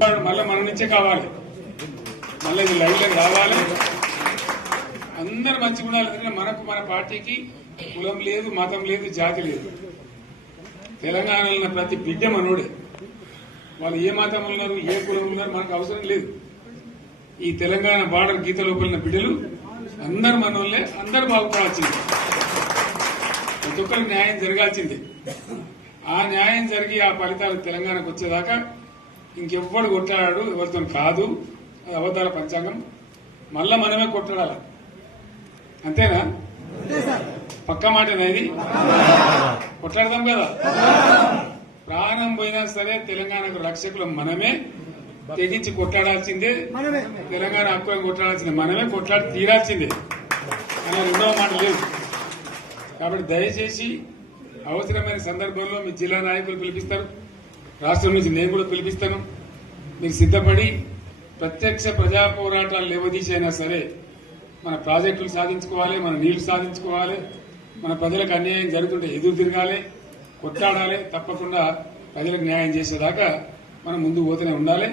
మళ్ళీ మన నుంచే కావాలి, మళ్ళీ ఇది లైన్లోకి రావాలి. అందరు మంచిగా ఉండాలి. ఎందుకంటే మనకు మన పార్టీకి కులం లేదు, మతం లేదు, జాతి లేదు. తెలంగాణలో ఉన్న ప్రతి బిడ్డ మనోడే. వాళ్ళు ఏ మతం ఉన్నారు, ఏ కులం ఉన్నారు మనకు అవసరం లేదు. ఈ తెలంగాణ బార్డర్ గీత లోపలిన బిడ్డలు అందరు మనోళ్ళే, అందరు బాగుపడాల్సిందే. ప్రతి ఒక్కరికి న్యాయం జరగాల్సిందే. ఆ న్యాయం జరిగి ఆ ఫలితాలు తెలంగాణకు వచ్చేదాకా ఇంకెవ్వడు కొట్లాడాడు, ఎవరితో కాదు. అది అవతార పంచాంగం. మళ్ళా మనమే కొట్లాడాలి. అంతేనా? పక్క మాటేనా ఇది? కొట్లాడదాం కదా. ప్రాణం పోయినా సరే తెలంగాణకు రక్షకులు మనమే. తెగించి కొట్లాడాల్సిందే. తెలంగాణ హక్కులను కొట్లాడాల్సిందే మనమే. కొట్లాడి తీరాల్సిందే అనే రెండవ మాట లేదు. కాబట్టి దయచేసి అవసరమైన సందర్భంలో మీ జిల్లా నాయకులు పిలిపిస్తారు, రాష్ట్రం నుంచి నేను కూడా పిలిపిస్తాను. మీరు సిద్ధపడి ప్రత్యక్ష ప్రజా పోరాటాలు లేవదీసైనా సరే మన ప్రాజెక్టులు సాధించుకోవాలి, మన నీళ్లు సాధించుకోవాలి, మన ప్రజలకు అన్యాయం జరుగుతుంటే ఎదురు తిరగాలి, కొట్లాడాలి. తప్పకుండా ప్రజలకు న్యాయం చేసేదాకా మనం ముందుకు పోతూనే ఉండాలి.